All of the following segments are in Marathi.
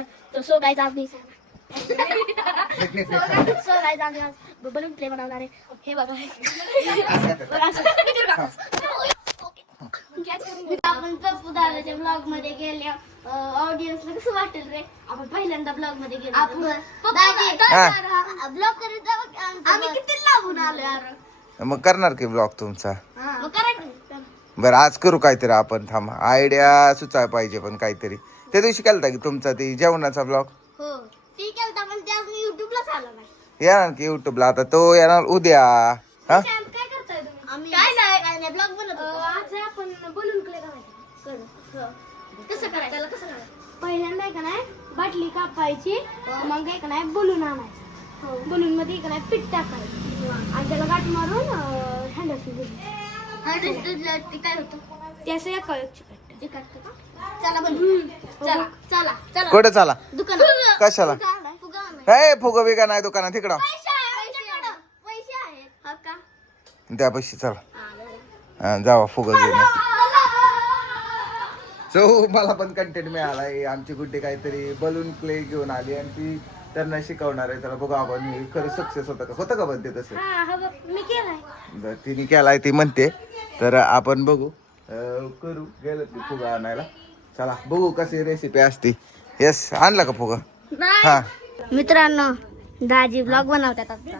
तर सो गाईज आम्ही बलून प्ले बनवणार आहे. हे बघा आपण पप्पू दादाच्या ब्लॉग मध्ये गेल्या ऑडियन्सला कसं वाटेल रे. आपण पहिल्यांदा ब्लॉग मध्ये गेलो. ब्लॉग करीत आम्ही किती लावून आलो यार. मग करणार की ब्लॉग तुमचा. मग करा की. बरं आज करू काहीतरी आपण. थांबा आयडिया सुचाय पाहिजे पण काहीतरी. त्या दिवशी केलता की तुमचा ती जेवणाचा ब्लॉग. हो ती केलता पण त्या युट्यूबलाच आला नाही. येणार की युट्यूबला. आता तो येणार उद्या. हा काय करताय तुम्ही. आम्ही काय नाही ब्लॉग बनवतो. आज आपण बलून प्ले करायचं. कसं करायचं कसं करायचं. पहिल्यांदा का नाही बाटली कापायची. मग एक नाही बलून आणायचं. बलून मध्ये एक नाही पीठ टाकायचं आणि त्याला गाठ मारून हँडल काय होतं ते असं एका चिकटतं. चला बलून चला चला चला कुठे चला दुकानात. कशाला. हे फुग बिगा नाही दुकानात तिकडं. पैसे आहेत हा का त्या पैसे चला. हा जावा फुग घेऊन. सो मला पण कंटेंट मिळालाय. आमची गुड्डी काहीतरी बलून क्ले घेऊन आली आणि ती त्यांना शिकवणार आहे. त्याला बघा आपण खरं सक्सेस होतं का बनते तसं. मी केलाय. तिने केलाय ती म्हणते. तर आपण बघू करू. गेलं ती फुगा आणायला. चला बघू कशी रेसिपी असते. येस आणला का फुगा. हा मित्रांनो दाजी ब्लॉग बनवतात आता.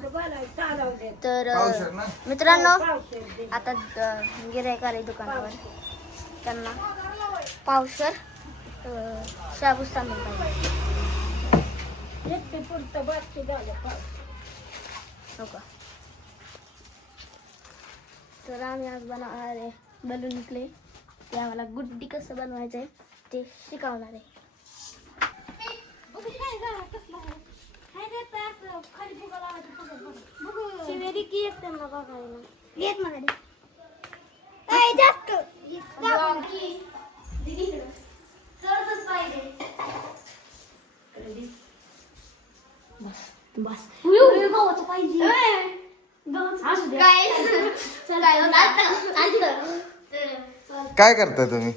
तर मित्रांनो आता गिऱ्हाईक आले दुकानावर. त्यांना पावशर शाबूस तांदूळ पाहिजे. तर आम्ही आज बनवणार आहे बलून क्ले. ते आम्हाला गुड्डी कसं बनवायचं आहे ते शिकवणार आहे. काय करता तुम्ही.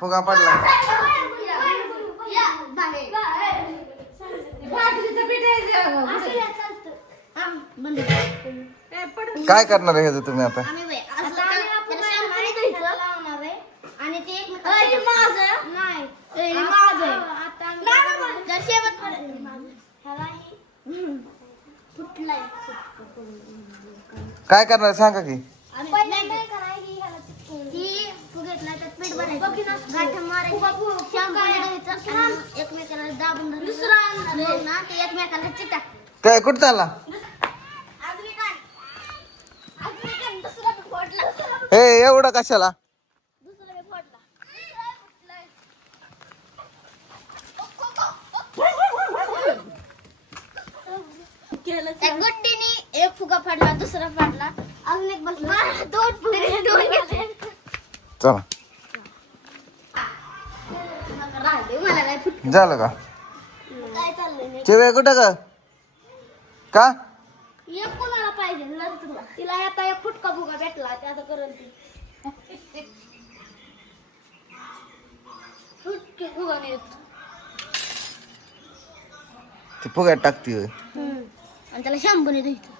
फुगा पडला. काय करणार आहे ह्याचं तुम्ही आता. आणि ते काय करणार सांगा की. एकमेकाला दाबून दुसरा ते एकमेकाला चिटा. काय कुठं चालला. हे एवढं कशाला. त्या गुड्डीने एक फुगा फाडला दुसरा फाडला अजून एक बसला. दोन फुगे चला मला नाही फुट. झालं का. काय चाललंय चिवे कुठं का. एक कोणाला पाहिजे तुला. तिला आता एक फुटका फुगा भेटला ते आता करेल ती. फुटके फुगा नाही ती फुग्यात टाकती होय. आणि त्याला शंभूने द्यायचं.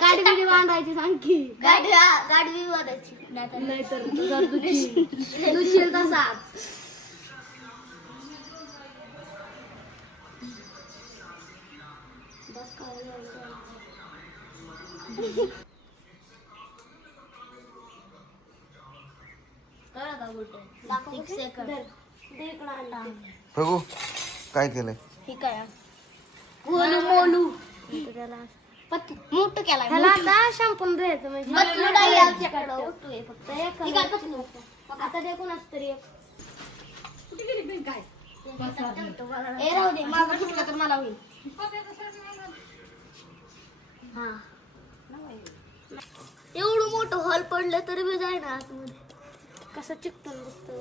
गाडी बिडी बांधायची सांग की. गाडी बिडी बांधायची नाहीतर दुसरी तसाच. बघू काय केलंय. हे काय मोलू मोठं केला. ह्याला आता शॅम्पून द्यायचं म्हणजे फक्त आता ते कोणाच तरी एक. राहू दे माझा फुटला तर मला होईल. हा एवढं मोठं हॉल पडलं तरी बी जाय ना आतमध्ये. कसं चिकटून दिसतं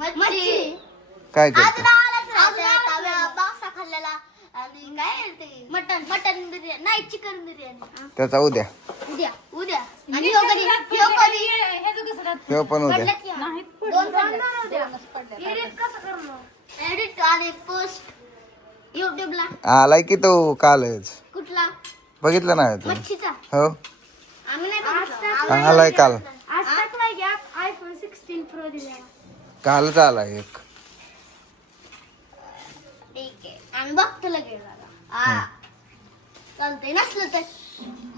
मच्छी. काय करते बासा खाल्लेला आणि काय ते मटन बिर्याणी नाही चिकन बिर्याणी त्याचा उद्या उद्या आणि ह्यो कधी हे पण उद्या एडिट आणि पोस्ट युट्यूबला आलाय की तो कालच कुठला बघितलं नाही तू मच्छीचा हो आम्ही नाही बघितला. आलाय काल आज टाकलाय की आयफोन 16 प्रो दिला कालच आलाय एक ठीक आहे आम्ही बघतो लगेच हा चालतंय नसलं तर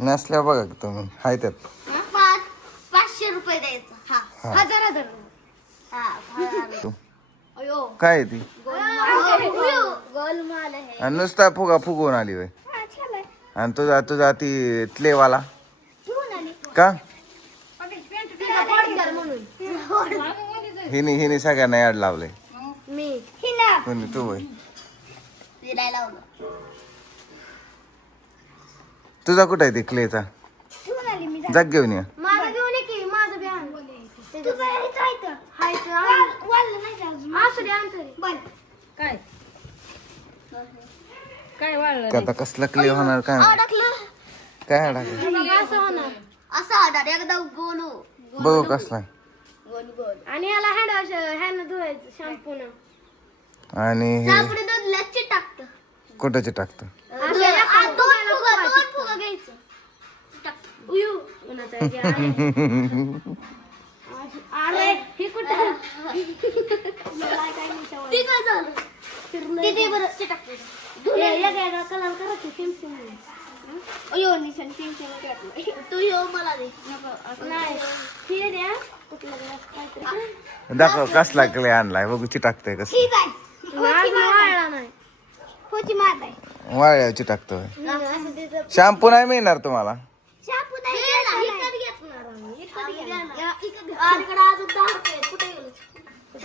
नसल्या बघा की तुम्ही हाय त्यात 500 रुपये द्यायचं हा हा. 1000 हा 1000 तू अयो काय आहे ती गोलमाल आहे आणि नुसता फुगा फुगवून आली होय हा छान आहे आणि तुझा ती क्लेवाला ठेवून आली का म्हणून हिने सगळ्यांना याड लावलंय मी हिला कोणी तू होय फिरायला लावलं तुझा कुठं आहे ते क्लेचा ठेवून आली मी जाग घेऊन ये माझं घेऊन ये की माझं बी आण तुझं हेच आहे तर हाय तर वाढलं नाही का अजून असू दे आण तरी बोल काय काय वाढलं का आता कसला क्ले होणार काय अडकलं काय अडकलं असं होणार असं होणार एकदम गोलू बघू कसला गोल गोल आणि याला हँड धुवायचं शॅम्पूनं आणि हे साबण दूधला चिटाकतं कुठं टाकतं दोन फुगा घ्यायचं उयू उन्हाचा आहे की अरे हे कुठं ती काय झालं ते बरं चिटाकतं या कलर करा की सेम सेम अयो निशान सेम सेम टाकलं तू यो मला दे नाही हे द्या कुठलं काहीतरी दाखव कसला क्ले आणलाय बघू चिटाकतंय कसं ठीक आहे वाळला नाही होची मात आहे वाळ्याची टाकतोय असं तिचं शॅम्पू नाही मिळणार तुम्हाला शॅम्पू नाही विकत घेणार आम्ही विकत घेणार अलीकडे अजून 10 रुपये कुठे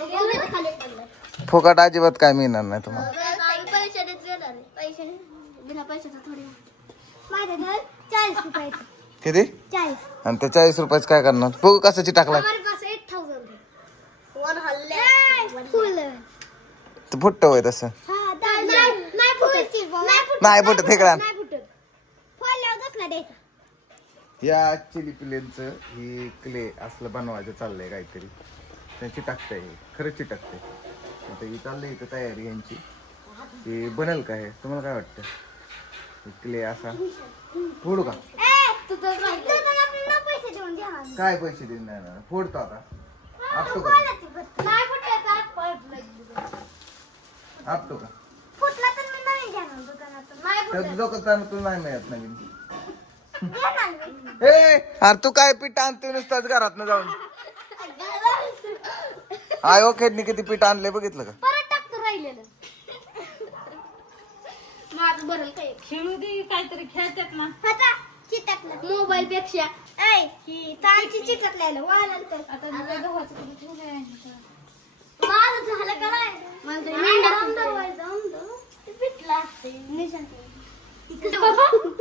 गेलो खाली पडलं फुकट अजिबात काय मिळणार नाही तुम्हाला पैशाने घेणार आहे पैशाने बिना पैशाचा थोडी माझ्या घर 40 रुपये किती 40 आणि त्या 40 रुपयाच काय करणार बघू कसं चिटाकलाय हमारे पास 8000 है वन हल्ले फुल ते फुट्ट होय तसं हां नाही फुटत नाही फुटत फेकला नाही फुटत फुलल्यावर कसला द्यायचा या चिली प्लेनचं ही क्ले असलं बनवायचं चाललंय काहीतरी त्याची टाकतंय हे खरंच चिटकतंय आता ही चाललंय इथं तयारी यांची ते बनेल काय तुम्हाला काय वाटतं क्ले असा फोडू का तुझं पैसे देऊन द्या काय पैसे देऊन नाही ना फोडतो आता आपटो का नाही फुटायचा आपटो का फुटला तर मी नाही घेणार दुकानातून नाही त्या दुकानात तुला नाही मिळत नवीन घेणार मी ए अरे तू काय पीठ आणते नुसताच घरात न जाऊन आयो खेळणी किती पीठ आणले बघितलं का परत टाकतो राहिलेलं माझं बरं काय खेळू दे काहीतरी खेळतात ना आता चिटकलं मोबाईल पेक्षा ऐ ही तारची चिटकलेलं वाळलं तर आता गव्हाचं कधी ठेवलंय माझं झालं का नाही माझं अंदर व्हायचं ते पिटलं असते निशाण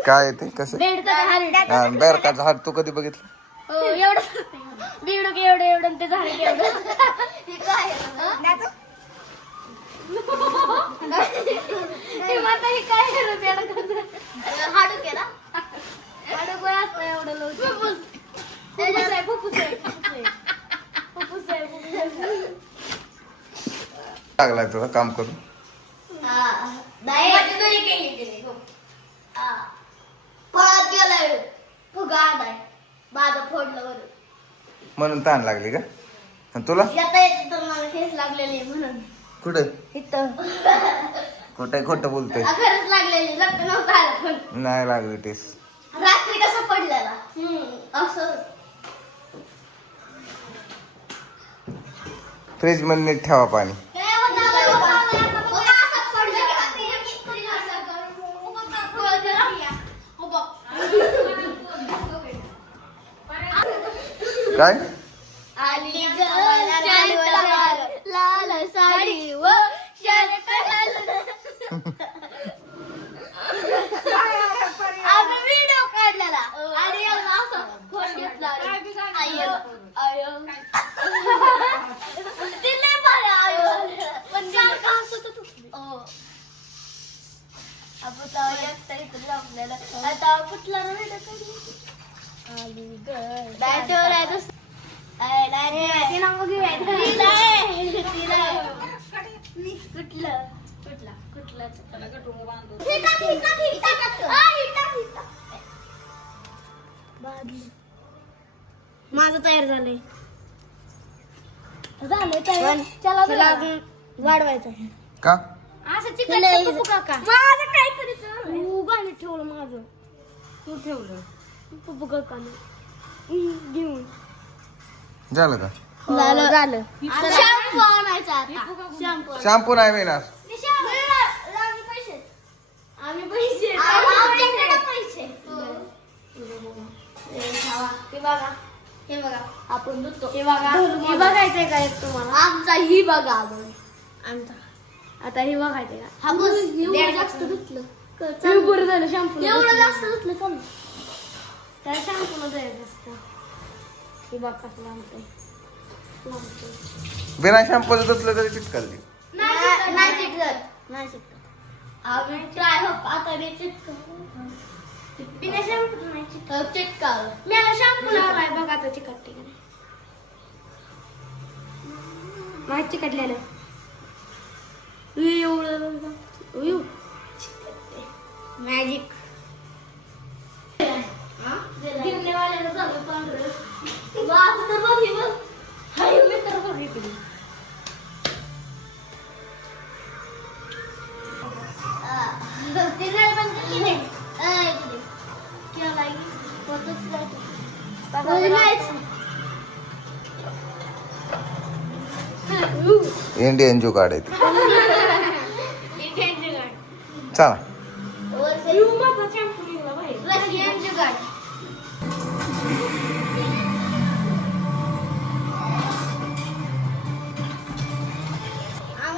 काय ते कसं बेडकाचं हा, बेरकाचं हात तू कधी बघितलं हो एवढं बेडूक एवढं ते झालं एवढं हे काय हे काय करत हाडूक आहे ना हाडूक असतं एवढं लोक लागलाय तुला काम करून पळत गेलाय फुगा आलाय माझं फोडलं बरं म्हणून ताण लागली का आणि तुला येता येत तर मला ठेस लागलेली म्हणून कुठे इथं कुठे खोटं बोलतोय खरंच लागलेली रक्त नव्हतं आलं पण नाही लागली टेस रात्री कसा पडलेला असं फ्रीज मध्ये नीट ठेवा पाणी काय लाल साडी व शर्ट आम्ही व्हिडिओ काढलेला आणि असं फोन घेतला आयो आयो ते लय भारी आपल्याला आता कुठला माझं तयार झालंय चला वाढवायचं का असं चिकन काका माझं काय करायचं गाणं ठेवलं माझं तू ठेवलं पप्पू काकाने घेऊन झालं का झालं शॅम्पू आणायचा आता शॅम्पू शॅम्पू नाही मिळणार पैसे आम्ही पैसे आमच्याकडे पैसे हे बघा हे बघा आपण धुतो हे बघा हे बघायचंय का एक तुम्हाला आमचा ही बघा आमचा आता हे बघायचंय का हा बस एवढं जास्त धुतलं बरं झालं शॅम्पू एवढं जास्त धुतलं चालू त्या शॅम्पूला जायचं असतं हे बघ कसं लांबतंय बिना शॅम्पूचं धुतलं तरी चिटकाल नाही चिटकत नाही चिटकत आम्ही ट्राय हो आता मी चिटकत बिना शॅम्पू नाही चिटकत चिटकाव मी आता शॅम्पू लावलाय बघ आता चिकटते का नाही चिकटलेलं एवढं मॅजिक गिरणेवाल्याला झालं पांढरं वाच तर बघ ही बघ हाय मी तर बघ इकडे तिला पण किती केला होतच इंडियन जुगाड आहे ती. चला रशियन जुगाड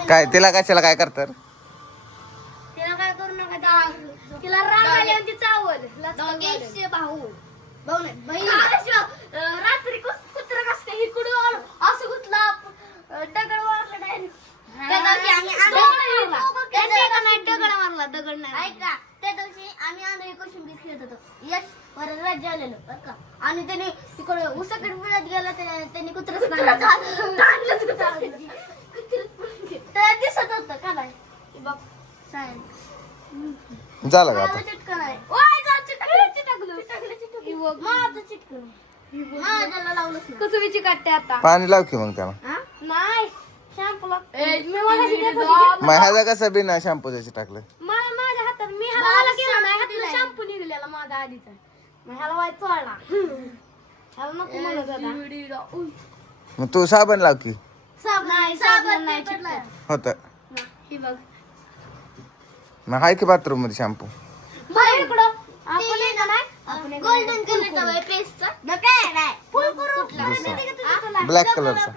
काय तिला कशाला काय करतात तिला काय करू नका तिला राग आल्यावर चावल दोघेचे भाऊ भाऊ नाही बहीण रात्री कुत्र कस काय इकडून असं गुतला दगड मारला डायरेक्ट दगड मारला दगड नाही ऐका त्या दिवशी आम्ही आंधळी कोशिंबीर खेळत होतो यश परत राज्य आलेलो बरं का आणि त्याने तिकडे उसाकडे मिळत गेला त्यांनी कुत्रच तर दिसत होतं का नाही बघ सायन झालं का आता चिटकन आहे ओय जा चिटकलं माझं चिटकलं माझ्याला लावलंच नाही कसं विची काटते आता पाणी लाव की मग त्याला नाही शॅम्पू मी मला मग ह्याचा कसं बिना शॅम्पूचं टाकलं मला माझ्या हातात मी ह्याला केला नाही हाताला शॅम्पू निघलेला माझा आधीचा मग ह्याला वाईट चोळला ह्याला नको म्हणत होता मग तू साबण लाव की साबण नाही चिटकत होत ही बघ मग हाय की बाथरूम मध्ये शॅम्पू बाहेर इकडं आपण आहे का नाही गोल्डन कलरचा पेस्टचा काय नाही फुल करू कुठला ब्लॅक कलरचा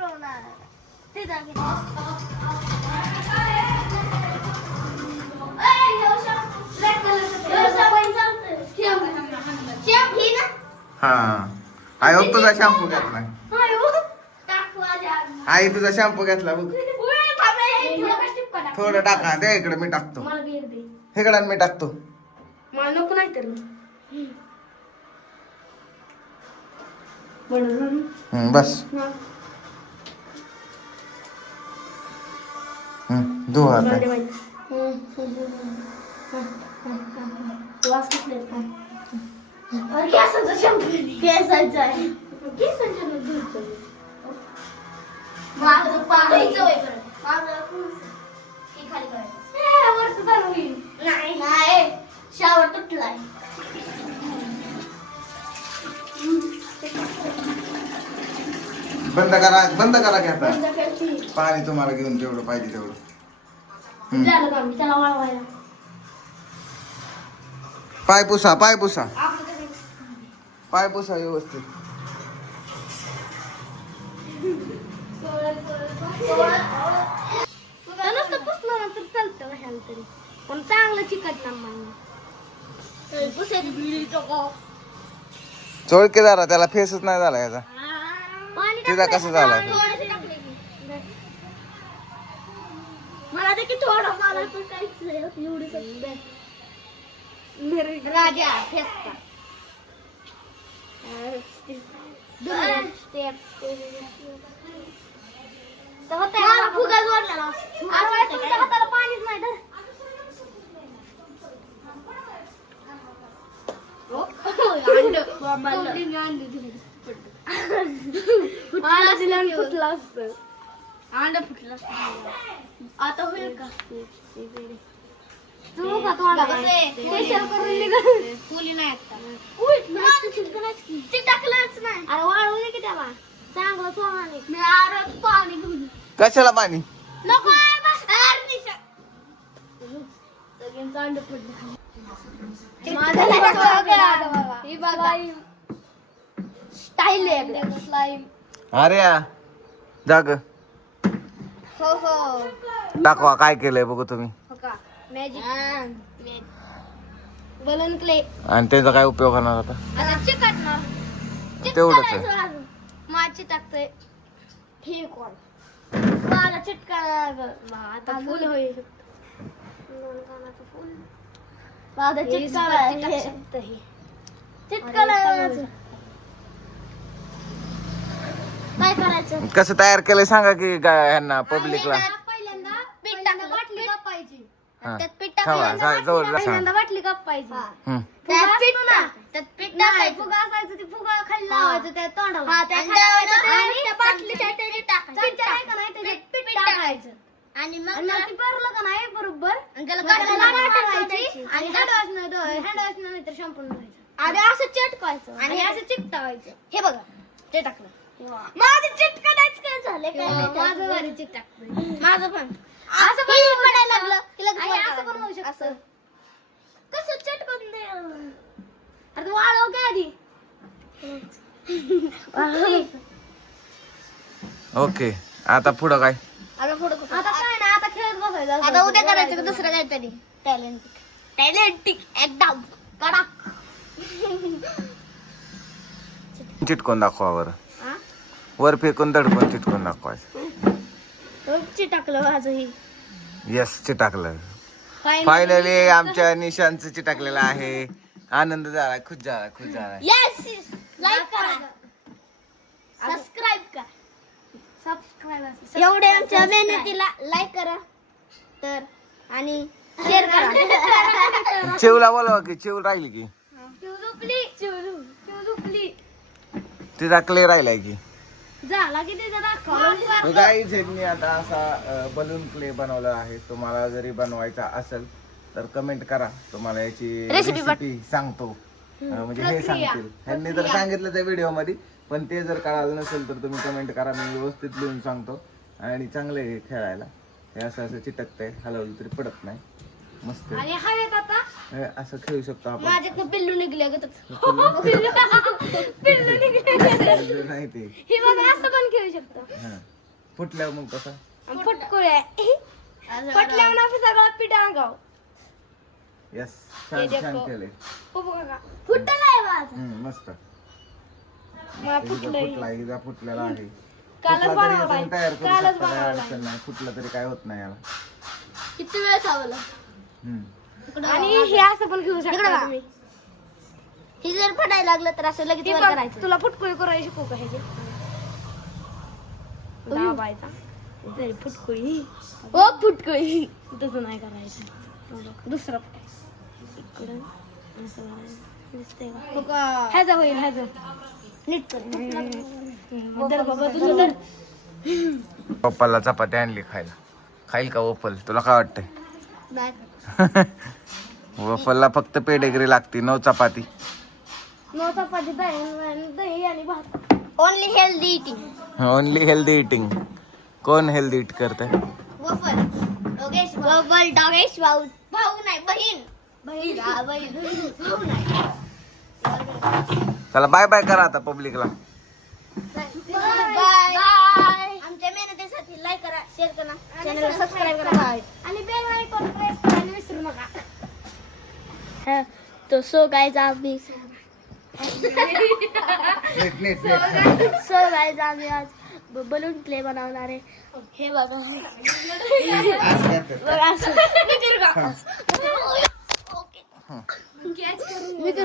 ते जागे हा आई तुझा शॅम्पू घेतला आई तुझा शॅम्पू घेतला बघ थोडं टाका दे इकडे मी टाकतो इकडे मी टाकतो मला नको नाही तर बस धुवा आता केसांचा शॅम्पू केसांचा आहे केसांच्या माझं पाहायचं होय बरं माझं हे खाली करायचं वरचं चालू होईल नाही शावर तुटलाय बंद करा घेता पाणी तुम्हाला घेऊन जेवढं पाहिजे तेवढं झालं काम त्याला वाळवायला पाय पुसा पाय पुसा व्यवस्थित नुसतं पुसलं ना तर चालतं कशाला तरी पण चांगलं चिकटणार मला पुसायची चोळ की जरा त्याला फेसच नाही झाला याचा तिचा कसं झाला मला ते की थोडं मला पण काहीच नाही एवढी राजा फेस्ता फुगा जोडला हाताला पाणीच नाही तर फुटला असत अंड फुटलं असतं आता होईल का फुली नाही टाकलंच नाही अरे वाळू दे की त्याला चांगलं चोळाने मी आरत पाणी घेऊन कशाला पाणी नको आहे बस निशा सगळ्यांचं अंड पडलं ही बघा स्टाईल आहे स्लाईम अरे जाग हो हो दाखवा काय केलंय बघू तुम्ही हो का मॅजिक बलून क्ले आणि त्याचा काय उपयोग होणार आता आता चिकटणार तेवढंच आहे. माझी टाकतोय ठीक आहे मला चिटका आता फुल होईल फुल माझा चिटका काय करायचं कसं तयार केलंय सांगा की ह्यांना पब्लिकला पहिल्यांदा पीठ टाकलं बाटली कापायची हा. त्यात पीठ थांबा, जवळ जा. पहिल्यांदा बाटली कापायची हम्म. त्यात पीठ टाकायचं फुगा असायचं ते फुगा खाली लावायचं त्या तोंडाला आणि त्या बाटलीच्या पीठ टाकायचं आणि मग ते भरलं का नाही बरोबर टाकायची आणि हँडवॉश नाही तर शॅम्पू धुवायचं आणि असं चिटकायचं आणि असं चिकटावायचं हे बघा ते टाकलं माझं चिटकायचं काय झालं माझं भारी चिकटाकलं माझं पण असं पण पडायला लागलं असं पण होऊ शकतं कसं चटकून दे अरे वाढव काय आधी ओके आता पुढं काय आता काय नाही आता खेळत बसायचं आता उद्या करायचं दुसरं काहीतरी टॅलेंटिक एकदम कडक चिटकून दाखवा बरं वर फेकून दडकून चिटकून दाखवायचं चिटाकलं माझं ही यस चिटाकलं फायनली आमच्या निशांचं चिटाकलेलं आहे आनंद झाला खुश झाला यस लाईक करा सबस्क्राईब करा एवढे आमच्या मेहनतीला लाईक करा तर आणि शेअर करा चिवला बोलवा की चिव राहिली की झोपली तिचा क्ले राहिलाय की झाला की त्याचा दाखवा तो गाईज मी आता असा बलून क्ले बनवला आहे तुम्हाला जरी बनवायचा असेल तर कमेंट करा तुम्हाला याची रेसिपी सांगतो म्हणजे हे सांगतील ह्यांनी जर सांगितलं त्या व्हिडिओ मध्ये पण ते जर कळालं नसेल तर तुम्ही कमेंट करा मी व्यवस्थित लिहून सांगतो आणि चांगलं आहे खेळायला हे असं चिटकतंय हलवलं तरी पडत नाही मस्त आहे. आणि हवेत आता हे असं खेळू शकतो आपण माझ्यातनं पिल्लू निघले ग नाही ते हे बघा असं पण खेळू शकतो हा फुटल्यावर मग कसं फुटकुळ्या फुटल्यावर ना सगळं पिठा अंगाव यस छान छान केलंय फुटलाय माझं मस्त मला फुटलंय हिचा फुटलेला आहे कालच फुटला तरी बनवलाय. आपण तयार करू कालच शकता, काय बनवलाय. अडचण नाही फुटलं तरी काय होत नाही याला किती वेळ चावला हम्म. आणि हे असं पण घेऊ शकता तुम्ही हे जर फटायला लागलं तर असं लगेच वर करायचं तुला फुटकुळी करायला शिकू का ह्याची दाबायचा तरी फुटकुळी ओ फुटकुळी तसं नाही करायचं दुसरा फुटायचं इकडं असं दिसतंय का ह्याचा होईल ह्याचा नीट कर दर बाबा तुझं तर पप्पाला चपाती आणली खायला खाईल का वफल तुला काय वाटतंय वफलला फक्त पेडेगिरी लागते 9 चपाती नो चपाती दही आणि भात only healthy eating only healthy eating कोण हेल्दी इट करते वफल डोगेश भाऊ भाऊ नाही बहीण बहीण भाऊ नाही चला बाय बाय करा आता पब्लिकला बाय आमच्या मेहनतीसाठी लाईक करा शेअर करा चॅनल सबस्क्राईब करा आणि बेल आयकॉन प्रेस करायला विसरू नका तो सो गाइस आम्ही सो गाइस आम्ही आज बलून प्ले बनवणार आहे हे बघा बघा असं. ओके तुम्ही